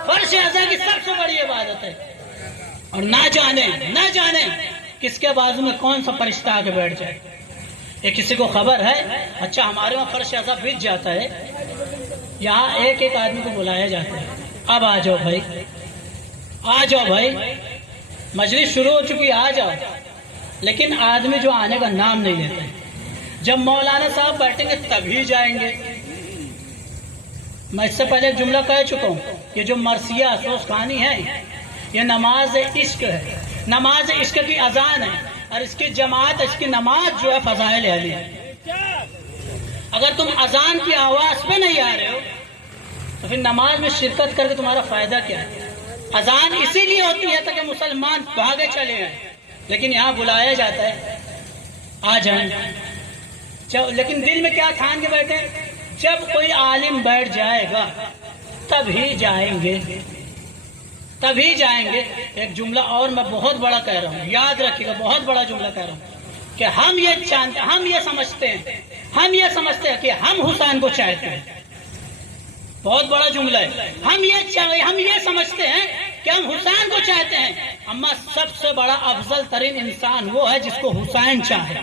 فرش ازا کی سب سے بڑی عبادت ہے، اور نہ جانے کس کے بازو میں کون سا فرشتہ آ کے بیٹھ جائے۔ یہ کسی کو خبر ہے؟ اچھا ہمارے وہاں فرش ازا بچ جاتا ہے، یہاں ایک ایک آدمی کو بلایا جاتا ہے، اب آ جاؤ بھائی، آ جاؤ بھائی، مجلس شروع ہو چکی، آ جاؤ۔ لیکن آدمی جو آنے کا نام نہیں لیتے. جب مولانا صاحب بیٹھیں گے تبھی جائیں گے. میں اس سے پہلے ایک جملہ کہہ چکا ہوں کہ جو مرثیہ افسوس خانی ہے یہ نماز عشق ہے، نماز عشق کی اذان ہے، اور اس کی جماعت، اس کی نماز جو ہے فضائل علی ہے. اگر تم اذان کی آواز پہ نہیں آ رہے ہو تو پھر نماز میں شرکت کر کے تمہارا فائدہ کیا ہے؟ اذان اسی لیے ہوتی ہے تاکہ مسلمان بھاگے چلے آئیں، لیکن یہاں بلایا جاتا ہے آ جائیں. لیکن دل میں کیا ٹھان کے بیٹھے؟ جب کوئی عالم بیٹھ جائے گا تبھی جائیں گے، تبھی جائیں گے. ایک جملہ اور میں بہت بڑا کہہ رہا ہوں، یاد رکھیے گا، بہت بڑا جملہ کہہ رہا ہوں کہ ہم یہ سمجھتے ہیں کہ ہم حسین کو چاہتے ہیں. بہت بڑا جملہ ہے. ہم یہ سمجھتے ہیں کہ ہم حسین کو چاہتے ہیں، اما سب سے بڑا افضل ترین انسان وہ ہے جس کو حسین چاہے.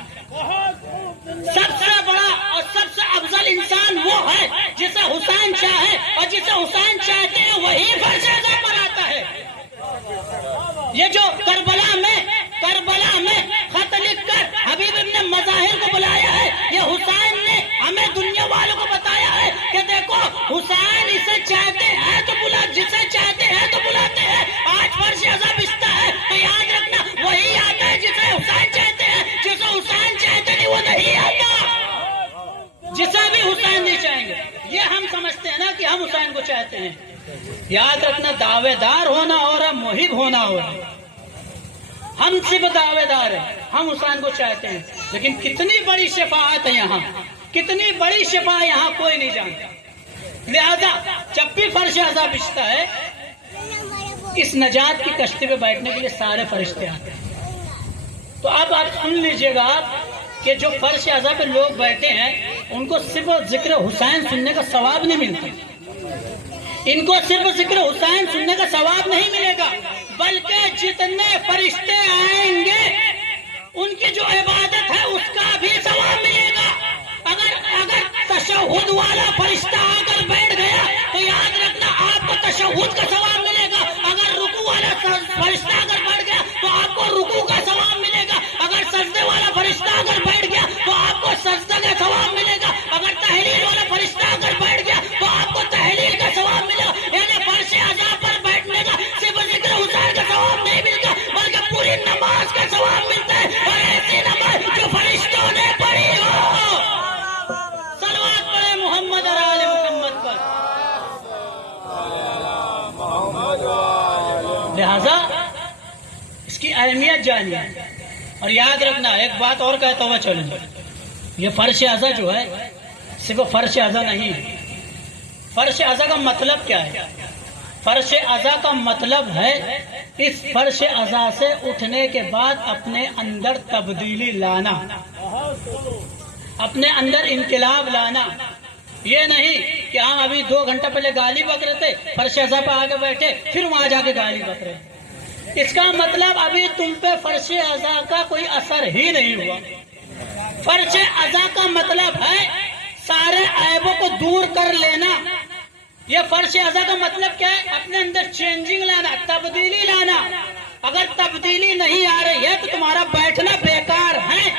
سب سے بڑا اور سب سے افضل انسان وہ ہے جسے حسین چاہے، اور جسے حسین چاہتے ہیں وہی فرش اعظم پر آتا ہے. یہ جو کربلا میں خط لکھ کر حبیب ابن مظاہر کو بلایا ہے، یہ حسین نے ہمیں دنیا والوں کو بتایا ہے کہ دیکھو حسین اسے چاہتے ہیں تو جسے چاہتے ہیں تو بلاتے ہیں. آج فرش اعظم بچتا ہے تو یاد رکھنا وہی آتا ہے جسے حسین چاہتے ہیں، جسے حسین چاہتے نہیں وہ نہیں آتا، جسے بھی حسین نہیں چاہیں گے. یہ ہم سمجھتے ہیں نا کہ ہم حسین کو چاہتے ہیں. یاد رکھنا دعوے دار ہونا اور محب ہونا ہو. ہم صرف دعوے دار ہیں، ہم حسین کو چاہتے ہیں، لیکن کتنی بڑی شفاعت ہے یہاں، کتنی بڑی شفا یہاں کوئی نہیں جانتا. لہذا جب بھی فرش اعظم بچتا ہے اس نجات کی کشتی پہ بیٹھنے کے لیے سارے فرشتے آتے ہیں. تو اب آپ سن لیجئے گا کہ جو فرش اعظم پہ لوگ بیٹھے ہیں ان کو صرف ذکر حسین سننے کا ثواب نہیں ملتا، ان کو صرف ذکر حسین سننے کا ثواب نہیں ملے گا، بلکہ جتنے فرشتے آئیں گے ان کی جو عبادت ہے اس کا بھی ثواب ملے گا. اگر تشہد والا فرشتہ آ کر بیٹھ گیا تو یاد رکھنا آپ کو تشہد کا ثواب ملے گا. اگر رکوع والا فرشتہ اگر بیٹھ گیا تو آپ کو رکوع کا ثواب ملے گا. اگر سجدے والا فرشتہ اگر بیٹھ گیا تو آپ کو سجدہ کا ثواب ملے گا. اگر تحلیل والا فرشتہ اگر بیٹھ گیا تو آپ کو تحلیل کا ثواب ملے گا. یعنی فرش اعظم پر بیٹھنے کا صرف ذکر حسین کا ثواب نہیں ملتا بلکہ پوری نماز کا ثواب ملتا ہے، اور ایسی نماز جو فرشتوں نے پڑھی ہو. صلوات پڑھے محمد اور آل محمد پر. لہذا اس کی اہمیت جانیے. اور یاد رکھنا ایک بات اور کہتا ہوا چلوں، یہ فرش اعظم جو ہے صرف فرش اعظم نہیں ہے. فرش اعظم کا مطلب کیا ہے؟ فرش اعظم کا مطلب ہے اس فرش اعظم سے اٹھنے کے بعد اپنے اندر تبدیلی لانا، اپنے اندر انقلاب لانا. یہ نہیں کہ ہم ابھی 2 گھنٹہ پہلے گالی بک رہے تھے، فرش اعظم پہ آگے بیٹھے پھر وہاں جا کے گالی بک رہے. اس کا مطلب ابھی تم پہ فرش اعظم کا کوئی اثر ہی نہیں ہوا. فرش اعظم کا مطلب ہے سارے عیبوں کو دور کر لینا. یہ فرش اعظم کا مطلب کیا ہے؟ اپنے اندر چینجنگ لانا، تبدیلی لانا. اگر تبدیلی نہیں آ رہی ہے تو تمہارا بیٹھنا بیکار ہے.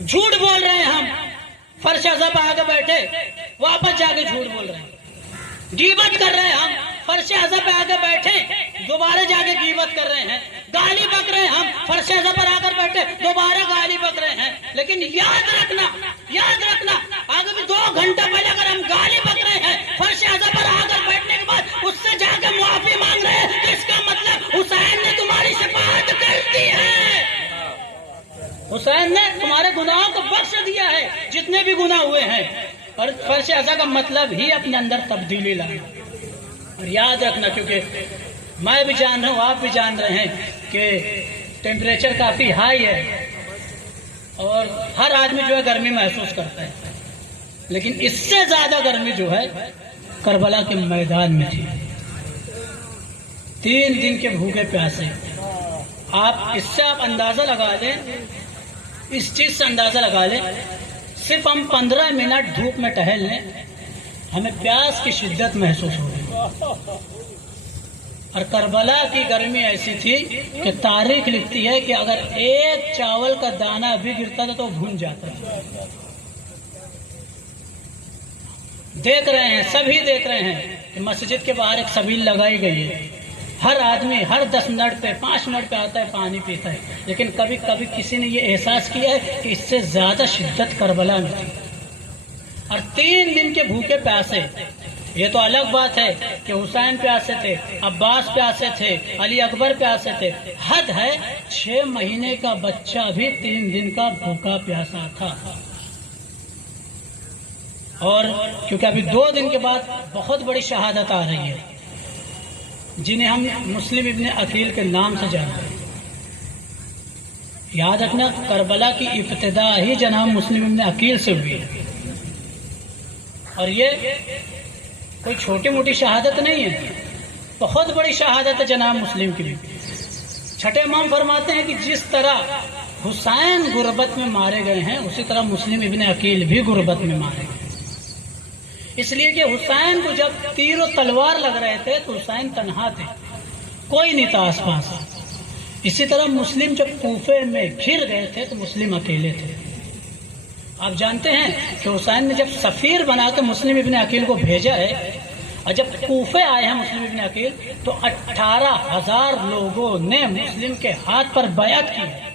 جھوٹ بول رہے ہیں ہم، فرش اعظم پہ آگے بیٹھے واپس جا کے جھوٹ بول رہے ہیں. غیبت کر رہے ہیں ہم، فرش اعظم پہ آگے بیٹھے دوبارہ جا کے غیبت کر رہے ہیں. گالی بک رہے ہیں ہم، فرش اعظم پر آ کر بیٹھے دوبارہ گالی بک رہے ہیں. لیکن یاد رکھنا آگے بھی 2 گھنٹہ پہلے اگر ہم گالی بک رہے ہیں فرش اعظم پر آ کر بیٹھنے کے بعد اس سے جا کے معافی مانگ رہے ہیں تو اس کا مطلب حسین نے تمہاری شفاعت کر دی ہے، حسین نے تمہارے گناہوں کو بخش دیا ہے جتنے بھی گناہ ہوئے ہیں. اور فرش اعظم کا مطلب ہی اپنے اندر تبدیلی لانا. اور یاد رکھنا، کیونکہ میں بھی جان رہا ہوں آپ بھی جان رہے ہیں کہ ٹیمپریچر کافی ہائی ہے اور ہر آدمی جو ہے گرمی محسوس کرتا ہے، لیکن اس سے زیادہ گرمی جو ہے کربلا کے میدان میں تھی. 3 دن کے بھوکے پیاسے. اس سے آپ اندازہ لگا لیں، اس چیز سے اندازہ لگا لیں، صرف ہم 15 منٹ دھوپ میں ٹہل لیں ہمیں پیاس کی شدت محسوس ہو رہی ہے. اور کربلا کی گرمی ایسی تھی کہ تاریخ لکھتی ہے کہ اگر ایک چاول کا دانہ بھی گرتا تھا تو بھون جاتا تھا۔ دیکھ رہے ہیں، سبھی دیکھ رہے ہیں کہ مسجد کے باہر ایک سبیل لگائی گئی ہے، ہر آدمی ہر 10 منٹ پہ 5 منٹ پہ آتا ہے، پانی پیتا ہے، لیکن کبھی کبھی کسی نے یہ احساس کیا ہے کہ اس سے زیادہ شدت کربلا میں تھی، اور 3 دن کے بھوکے پیاسے۔ یہ تو الگ بات ہے کہ حسین پیاسے تھے، عباس پیاسے تھے، علی اکبر پیاسے تھے، حد ہے 6 مہینے کا بچہ بھی 3 دن کا بھوکا پیاسا تھا۔ اور کیونکہ ابھی 2 دن کے بعد بہت بڑی شہادت آ رہی ہے، جنہیں ہم مسلم ابن عقیل کے نام سے جانتے ہیں۔ یاد رکھنا، کربلا کی ابتدا ہی جناب مسلم ابن عقیل سے ہوئی ہے، اور یہ کوئی چھوٹی موٹی شہادت نہیں ہے، بہت بڑی شہادت ہے جناب مسلم کی بھی۔ چھٹے امام فرماتے ہیں کہ جس طرح حسین غربت میں مارے گئے ہیں، اسی طرح مسلم ابن عقیل بھی غربت میں مارے گئے، اس لیے کہ حسین کو جب تیر و تلوار لگ رہے تھے تو حسین تنہا تھے، کوئی نہیں تھا آس پاس۔ اسی طرح مسلم جب کوفے میں گھر گئے تھے تو مسلم اکیلے تھے۔ آپ جانتے ہیں کہ حسین نے جب سفیر بنا کے مسلم ابن عقیل کو بھیجا ہے، اور جب کوفے آئے ہیں مسلم ابن عقیل تو 18,000 لوگوں نے مسلم کے ہاتھ پر بیعت کی ہے،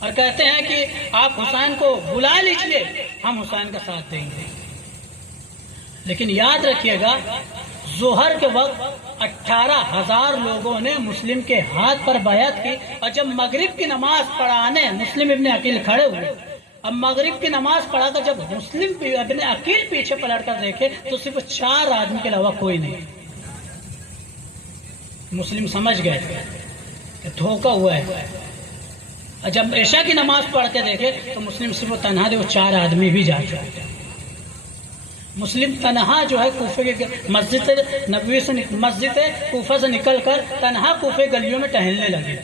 اور کہتے ہیں کہ آپ حسین کو بلا لیجئے، ہم حسین کا ساتھ دیں گے۔ لیکن یاد رکھیے گا، ظہر کے وقت 18,000 لوگوں نے مسلم کے ہاتھ پر بیعت کی، اور جب مغرب کی نماز پڑھانے مسلم ابن عقیل کھڑے ہوئے، اب مغرب کی نماز پڑھا کر جب مسلم ابن عقیل پیچھے پلٹ کر دیکھے تو صرف 4 آدمی کے علاوہ کوئی نہیں۔ مسلم سمجھ گئے کہ دھوکہ ہوا ہے، اور جب عشاء کی نماز پڑھ کے دیکھے تو مسلم صرف تنہا تھے، وہ 4 آدمی بھی جا چکے۔ مسلم تنہا جو ہے کوفے کے مسجد نبوی سے مسجد کوفہ سے نکل کر تنہا کوفے گلیوں میں ٹہلنے لگے،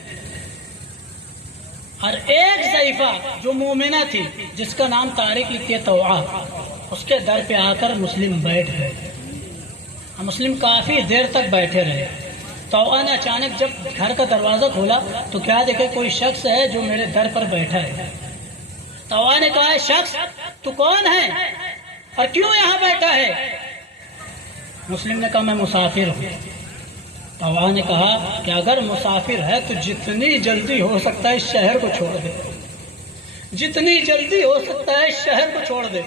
اور ایک ضعیفہ جو مومنہ تھی جس کا نام تاریخ لکھی ہے طوعہ، اس کے در پہ آ کر مسلم بیٹھ گئے۔ مسلم کافی دیر تک بیٹھے رہے۔ طوعہ نے اچانک جب گھر کا دروازہ کھولا تو کیا دیکھے، کوئی شخص ہے جو میرے در پر بیٹھا ہے۔ طوعہ نے کہا، شخص تو کون ہے اور کیوں یہاں بیٹھا ہے؟ مسلم نے کہا، میں مسافر ہوں۔ طوعہ نے کہا کہ اگر مسافر ہے تو جتنی جلدی ہو سکتا ہے اس شہر کو چھوڑ دے، جتنی جلدی ہو سکتا ہے اس شہر کو چھوڑ دے۔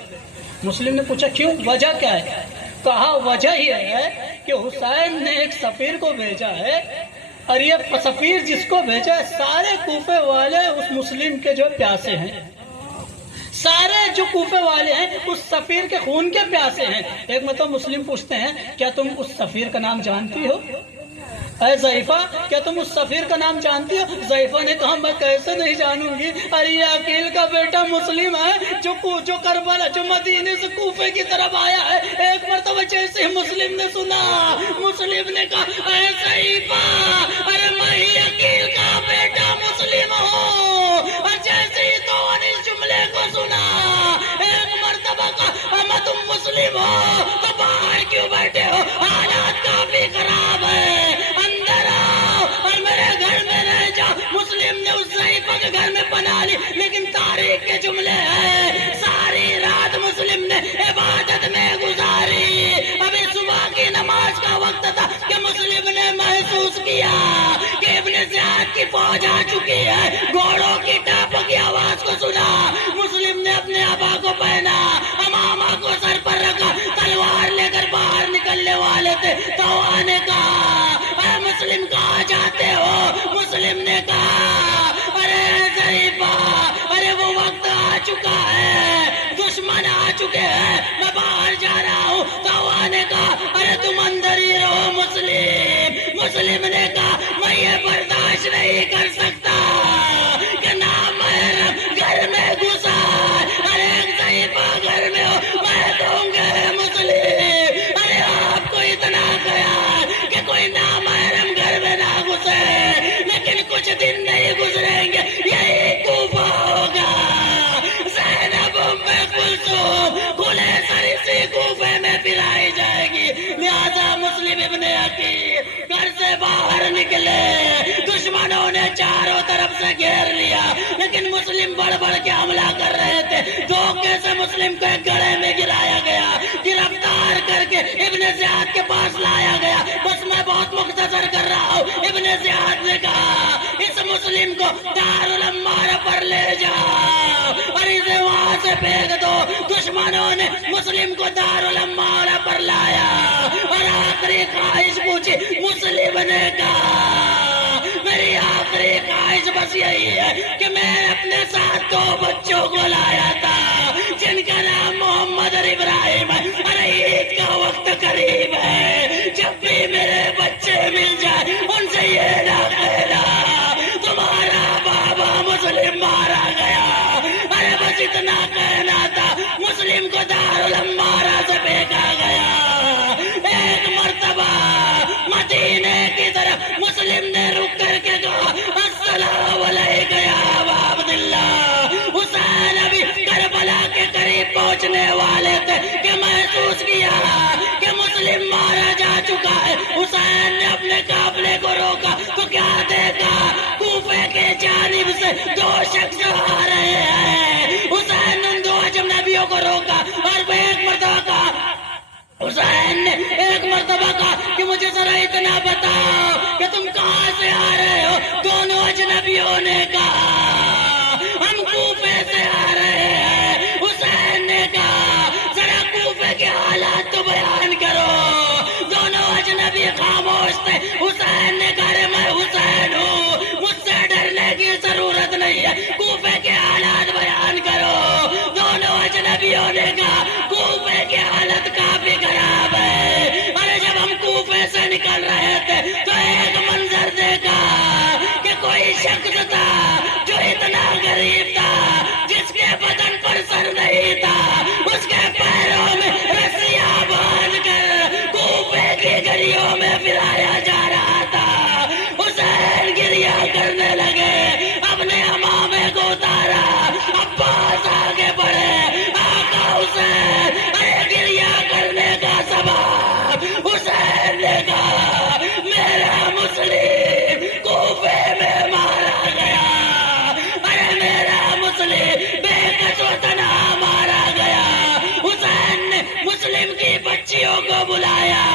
مسلم نے پوچھا کیوں، وجہ کیا ہے؟ کہا وجہ یہ ہے کہ حسین نے ایک سفیر کو بھیجا ہے، اور یہ سفیر جس کو بھیجا ہے سارے کوفے والے اس مسلم کے جو پیاسے ہیں، سارے جو کوفے والے ہیں اس سفیر کے خون کے پیاسے ہیں۔ ایک مطلب مسلم پوچھتے ہیں، کیا تم اس سفیر کا نام جانتی ہو؟ اے ضعیفہ، کیا تم اس سفیر کا نام جانتی ہو؟ ضعیفہ نے کہا، میں کیسے نہیں جانوں گی، علی عقیل کا بیٹا مسلم ہے جو کربلا، جو مدینے سے کوفے کی طرف آیا ہے۔ ایک مرتبہ جیسے ہی مسلم نے سنا، مسلم نے کہا، اے ضعیفہ، ارے میں ہی عقیل کا بیٹا مسلم ہوں۔ اور جیسے ہی تو اس جملے کو سنا، ایک مرتبہ کہا، اما تم مسلم ہو تو باہر کیوں بیٹھے ہو؟ حالات کافی خراب ہے، اندر آؤ اور میرے گھر میں رہ جاؤ۔ مسلم نے اس ضعیفہ کے گھر میں پناہ لی، لیکن تاریخ کے جملے ہیں، ساری رات مسلم نے عبادت میں گزاری۔ ابھی صبح کی نماز کا وقت تھا کہ مسلم نے محسوس کیا کہ ابن زیاد کی فوج آ چکی ہے، گھوڑوں کی ٹاپ کی آواز کو سنا۔ مسلم نے اپنے آبا کو پہنا، امامہ کو سر پر رکھا، تلوار لے کر باہر نکلنے والے تھے۔ طوعہ نے کہا، اے مسلم کہاں جاتے ہو؟ مسلم نے کہا، ارے ضعیفہ، ارے وہ وقت آ چکا ہے، دشمن آ چکے ہیں، میں باہر جا رہا ہوں۔ طوعہ نے کہا، ارے تم اندر ہی رہو مسلم۔ مسلم نے کہا، میں یہ برداشت نہیں کر سکتا کہ نامحرم گھر میں گھسا۔ ارے ضعیفہ گھر میں ہو، میں دوں گا مسلم۔ ارے آپ کو اتنا خیال کہ کوئی نامحرم گھر میں نہ گھسے، لیکن کچھ دن نہیں گزریں گے، یہی کوفہ ہوگا۔ زینب ام کلثوم کھلے سر اسی کوفے میں پلائی جائے گی۔ لہذا مسلم ابن عقیل گھر سے سے گھیر لیا، لیکن مسلم بڑھ بڑھ کے حملہ کر رہے تھے، دھوکے سے مسلم کو ایک گڑھے میں گرایا گیا، گرفتار کر کے ابن زیاد کے پاس لایا گیا۔ بس میں بہت مختصر کر رہا ہوں۔ ابن زیاد نے کہا اس مسلم کو دارالعمارہ پر لے جاؤ اور اسے وہاں سے پھینک دو۔ دشمنوں نے مسلم کو دارالعمارہ پر لایا اور آخری خواہش پوچھی۔ مسلم نے کہا میری آخری خواہش بس یہی ہے کہ میں اپنے ساتھ 2 بچوں کو لایا تھا جن کا نام محمد اور ابراہیم ہے، اور عید کا وقت قریب ہے، جب بھی میرے بچے مل جائے ان سے یہ نہ کہنا تمہارا بابا مسلم مارا گیا۔ ارے بس اتنا کہنا تھا۔ مسلم کو دارالعمارہ سے پھینکا گیا۔ ایک مرتبہ مدینے کی طرف مسلم نے رک کر کے کہا السلام علیکم یا ابا عبداللہ۔ حسین ابھی کربلا کے قریب پہنچنے والے تھے کہ محسوس کیا کہ مسلم مارا جا چکا ہے۔ حسین نے اپنے قافلے کو روکا تو کیا دیکھا، کوفے کے جانب سے 2 شخص آ رہے ہیں۔ حسین نے ان 2 اجنبیوں کو روکا اور ایک مرتبہ کہا، حسین نے ایک مرتبہ کہا کہ مجھے ذرا اتنا بتاؤ کہ تم کہاں سے آ رہے ہو۔ دونوں اجنبیوں نے کہا ہم کوفے سے آ رہے ہیں۔ حسین نے کہا ذرا کوفے کے حالات تو بیان کرو۔ دونوں اجنبی خاموش تھے۔ حسین نے کہا میں حسین ہوں، مجھ سے ڈرنے کی ضرورت نہیں ہے، کوفے کے حالات بیان کرو۔ دونوں اجنبیوں نے کہا کوفے کی حالت کافی خراب ہے۔ ارے جب ہم کوفے سے نکل رہے تھے تو ایک منظر دیکھا کہ کوئی شخص تھا جو اتنا غریب تھا، جس کے بدن پر سر نہیں تھا، اس کے پیروں میں رسیاں باندھ کر کوفے کی گلیوں میں پھرایا جا رہا تھا۔ حسین گریا کرنے لگے، اپنے امامے کو اتارا، عباس آگے بڑھے، آقا حسین ارے گریا کرنے کا سبب۔ حسین نے کہا میرا مسلم کوفے میں مارا گیا، ارے میرا مسلم بے کس و تنہا مارا گیا۔ حسین نے مسلم کی بچیوں کو بلایا،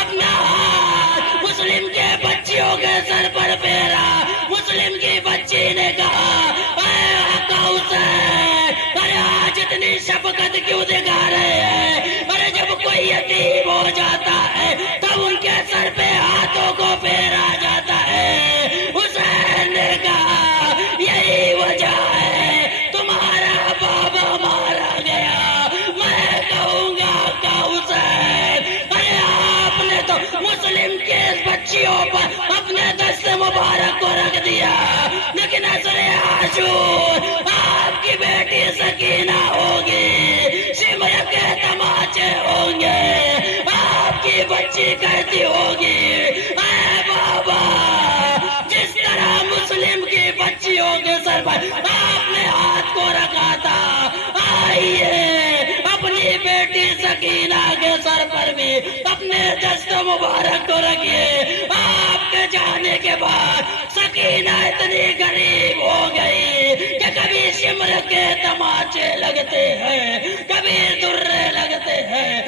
اپنا ہاتھ مسلم کے بچیوں کے سر پر پھیرا۔ مسلم کی بچی نے کہا اے آقا حسین ارے آج اتنی شفقت کیوں دکھا رہے ہیں؟ ارے جب کوئی یتیم ہو جاتا ہے تب ان کے سر پہ ہاتھوں کو پھیرا جاتا ہے۔ حسین نے کہا یہی وجہ ہے تمہارا بابا مارا گیا۔ میں کہوں گا آقا حسین ارے آپ نے تو مسلم کے بچیوں پر اپنے دست مبارک کو رکھ دیا، لیکن اثر عاشور آپ کی بیٹی سکینہ ہوگی، شمر کے تماچے ہوں گے، آپ کی بچی کہتی ہوگی اے بابا جس طرح مسلم کی بچیوں کے سر پر آپ نے ہاتھ کو رکھا تھا، آئیے اپنی بیٹی سکینہ کے سر پر بھی اپنے دست مبارک کو رکھیے۔ آپ کے جانے کے بعد سکینہ اتنی غریب ہو گئی کہ کبھی شمر کے تماچے لگتے ہیں، کبھی درے لگتے ہیں،